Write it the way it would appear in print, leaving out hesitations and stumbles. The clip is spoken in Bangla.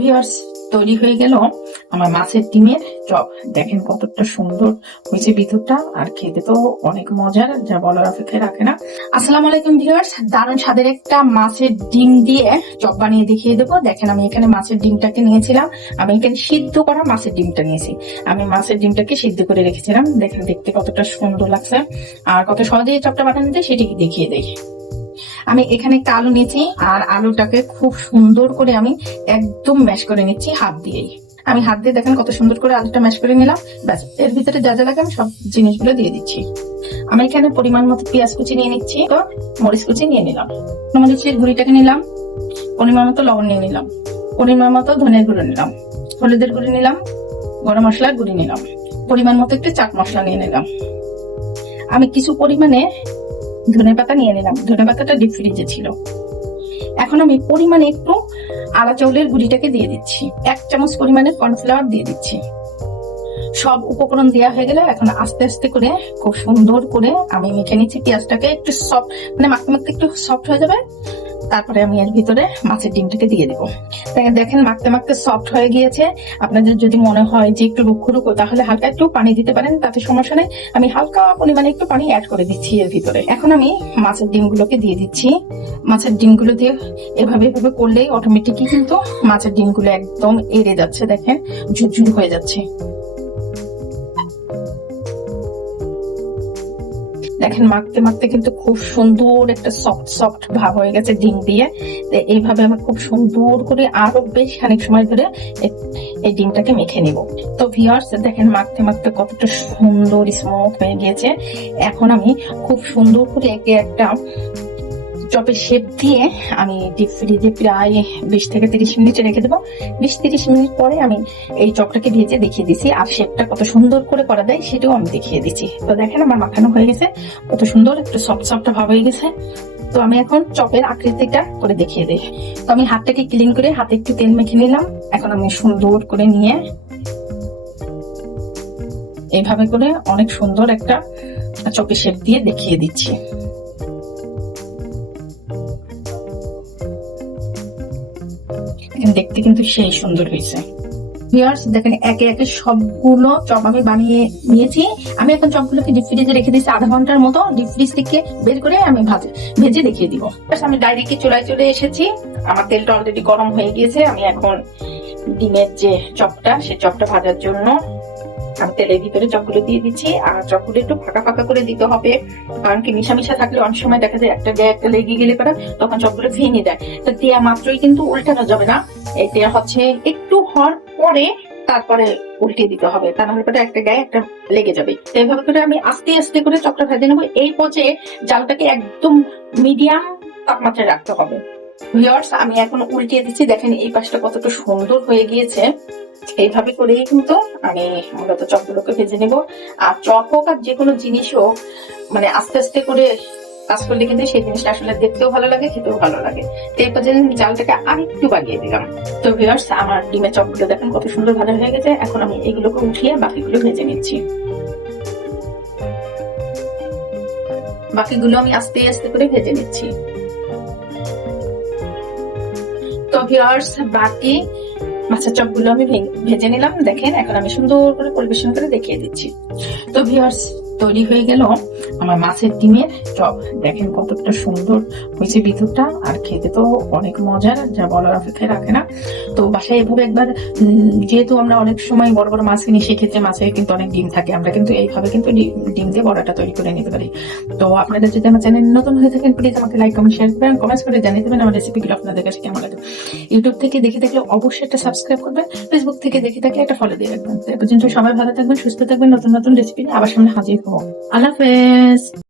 ভিউয়ার্স, তৈরি হয়ে গেল আমার মাছের ডিমের চপ। দেখেন কতটা সুন্দর হয়েছে ভিতরটা, আর খেতে তো অনেক মজার, যা বলার অপেক্ষা রাখে না। আসসালামু আলাইকুম ভিউয়ার্স, দারুণ স্বাদের একটা মাছের ডিম দিয়ে চপ বানিয়ে দেখিয়ে দেবো। দেখেন আমি এখানে মাছের ডিমটাকে নিয়েছিলাম, আমি এখানে সিদ্ধ করা মাছের ডিমটা নিয়েছি। আমি মাছের ডিমটাকে সিদ্ধ করে রেখেছিলাম। দেখেন দেখতে কতটা সুন্দর লাগছে, আর কত সহজে চপটা বানানো যায় সেটাকে দেখিয়ে দেই। আমি এখানে একটা আলু নিয়েছি, আর আলুটাকে খুব সুন্দর করে আমি একদম ম্যাশ করে নিচ্ছি হাত দিয়েই। আমি হাত দিয়ে দেখেন কত সুন্দর করে আলুটা ম্যাশ করে নিলাম। ব্যাস, এর ভিতরে যা যা লাগে আমি সব জিনিসগুলো দিয়ে দিচ্ছি। আমি এখানে পরিমাণ মতো পেঁয়াজ কুচি নিয়ে নিচ্ছি, তো মরিচ কুচি নিয়ে নিলাম, মরিচের গুঁড়িটাকে নিলাম, পরিমাণ মতো লবণ নিয়ে নিলাম, পরিমাণ মতো ধনের গুঁড়ো নিলাম, হলুদের গুঁড়ি নিলাম, গরম মশলার গুঁড়ি নিলাম, পরিমাণ মতো একটু চাট মশলা নিয়ে নিলাম। আমি কিছু পরিমাণে ধনে পাতা নিয়ে নিলাম, ধনে পাতাটা ডিপ ফ্রিজে ছিল। এখন আমি পরিমাণে একটু আলা চাউলের গুঁড়িটাকে দিয়ে দিচ্ছি, 1 চামচ পরিমাণে কর্নফ্লাওয়ার দিয়ে দিচ্ছি। সব উপকরণ দেওয়া হয়ে গেলে এখন আস্তে আস্তে করে খুব সুন্দর করে আমি মেখে নিচ্ছি। পেঁয়াজটাকে একটু সফট, মানে মাখতে মাখতে একটু সফট হয়ে যাবে, তারপরে আমি এর ভিতরে মাছের ডিমটাকে দিয়ে দেবো। দেখেন মাখতে মাখতে সফট হয়ে গিয়েছে। আপনাদের যদি মনে হয় যে একটু রুক্ষ রুক্ষ, তাহলে হালকা একটু পানি দিতে পারেন, তাতে সমস্যা নেই। আমি হালকা পরিমাণে একটু পানি অ্যাড করে দিচ্ছি এর ভিতরে। এখন আমি মাছের ডিমগুলোকে দিয়ে দিচ্ছি। মাছের ডিমগুলো দিয়ে এভাবে এভাবে করলেই অটোমেটিকই কিন্তু মাছের ডিমগুলো একদম এড়ে যাচ্ছে, দেখেন ঝুরঝুর হয়ে যাচ্ছে। দেখেন মাখতে মাখতে কিন্তু খুব সুন্দর একটা সফট সফট ভাব হয়ে গেছে ডিম দিয়ে। এইভাবে আমি খুব সুন্দর করে আরো বেশ খানিক সময় ধরে এই ডিমটাকে মেখে নিব। তো ভিউয়ার্স দেখেন মাখতে মাখতে কতটা সুন্দর স্মুথ হয়ে গিয়েছে। এখন আমি খুব সুন্দর করে একে একটা চপের শেপ দিয়ে আমি ডিপ ফ্রিজে প্রায় 20 থেকে 30 মিনিট রেখে দেবো। 20-30 মিনিট পরে আমি এই চপটাকে ভেজে দেখিয়ে দিচ্ছি, আর শেপটা কত সুন্দর করে করা যায় সেটাও আমি দেখিয়ে দিচ্ছি। তো দেখেন আমার মাখানো হয়ে গেছে, কত সুন্দর একটু সফট সফট ভাব হয়ে গেছে। তো আমি এখন চপের আকৃতিটা করে দেখিয়ে দিই। তো আমি হাতটাকে ক্লিন করে হাতে একটু তেল মেখে নিলাম। এখন আমি সুন্দর করে নিয়ে এইভাবে করে অনেক সুন্দর একটা চপের শেপ দিয়ে দেখিয়ে দিচ্ছি। দেখতে কিন্তু সেই সুন্দর হয়েছে। ভিউয়ার্স দেখেন একে একে সবগুলো চপ আমি বানিয়ে নিয়েছি। আমি এখন চপগুলোকে ডিপ ফ্রিজে রেখে দিচ্ছি আধা ঘন্টার মতো। ডিপ ফ্রিজ থেকে বের করে আমি ভেজে দেখিয়ে দিব। আমি ডাইরেক্টলি চুলায় চলে এসেছি, আমার তেলটা অলরেডি গরম হয়ে গিয়েছে। আমি এখন ডিমের যে চপটা, সেই চপটা ভাজার জন্য আমি তেলের ভিতরে চপগুলো দিয়ে দিচ্ছি। আর চপগুলো একটু ফাঁকা ফাঁকা করে দিতে হবে, কারণ কি মিশা মিশা থাকলে অনেক সময় দেখা যায় একটা গায়ে একটা লেগে গেলে পরে তখন চপগুলো ভেঙে যায়। তো দেয়া মাত্রই কিন্তু উল্টানো যাবে না, এটা হচ্ছে একটু হওয়ার পরে তারপরে উল্টে দিতে হবে, তা নাহলে পরে একটা গায়ে একটা লেগে যাবে। এইভাবে করে আমি আস্তে আস্তে করে চপটা ভেজে নেবো। এই পর্যায়ে জালটাকে একদম মিডিয়াম তাপমাত্রায় রাখতে হবে। ভিউয়ার্স আমি এখন উল্টিয়ে দিচ্ছি, দেখেন এই পাশটা কতটা সুন্দর হয়ে গিয়েছে। এইভাবে করেই কিন্তু আমি মূলত চপগুলোকে ভেজে নেব। আর চপ হোক আর যে কোনো জিনিস হোক, মানে আস্তে আস্তে করে কাজ করলে কিন্তু সেই জিনিসটা আসলে দেখতেও ভালো লাগে, খেতেও ভালো লাগে। তো এরপর যে জালটাকে আরেকটু বাড়িয়ে দিলাম। তো ভিউয়ার্স আমার ডিমের চপগুলো দেখেন কত সুন্দর ভাজা হয়ে গেছে। এখন আমি এগুলোকে উঠিয়ে বাকিগুলো ভেজে নিচ্ছি। বাকিগুলো আমি আস্তে আস্তে করে ভেজে নিচ্ছি। তো ভিউয়ার্স বাকি মাছের চপগুলো আমি ভেজে নিলাম। দেখেন এখন আমি সুন্দর করে পরিবেশন করে দেখিয়ে দিচ্ছি। তো ভিউয়ার্স তৈরি হয়ে গেল আমার মাছের ডিমের চপ। দেখেন কতটা সুন্দর হয়েছে ভিতরটা, আর খেতে তো অনেক মজার, যা বলার অপেক্ষা রাখে না। তো বাসায় এভাবে একবার, যেহেতু আমরা অনেক সময় বড় বড় মাছ কিনি, সেক্ষেত্রে মাছে কিন্তু অনেক ডিম থাকে, আমরা কিন্তু এইভাবে কিন্তু ডিম দিয়ে বড়াটা তৈরি করে নিতে পারি। তো আপনাদের যদি আমার চ্যানেল নতুন হয়ে থাকেন, প্লিজ আমাকে লাইক কমেন্ট শেয়ার করবেন, কমেন্টস করে জানিয়ে দেবেন আমার রেসিপিগুলো আপনাদের কাছে কেমন লাগে। ইউটিউব থেকে দেখে থাকলে অবশ্যই একটা সাবস্ক্রাইব করবেন, ফেসবুক থেকে দেখে থাকলে একটা ফলো দিয়ে রাখবেন। তো এ পর্যন্ত সবাই ভালো থাকবেন, সুস্থ থাকবেন, নতুন নতুন রেসিপি নিয়ে আবার সামনে হাজির হবো। আল্লাহ হাফেজ।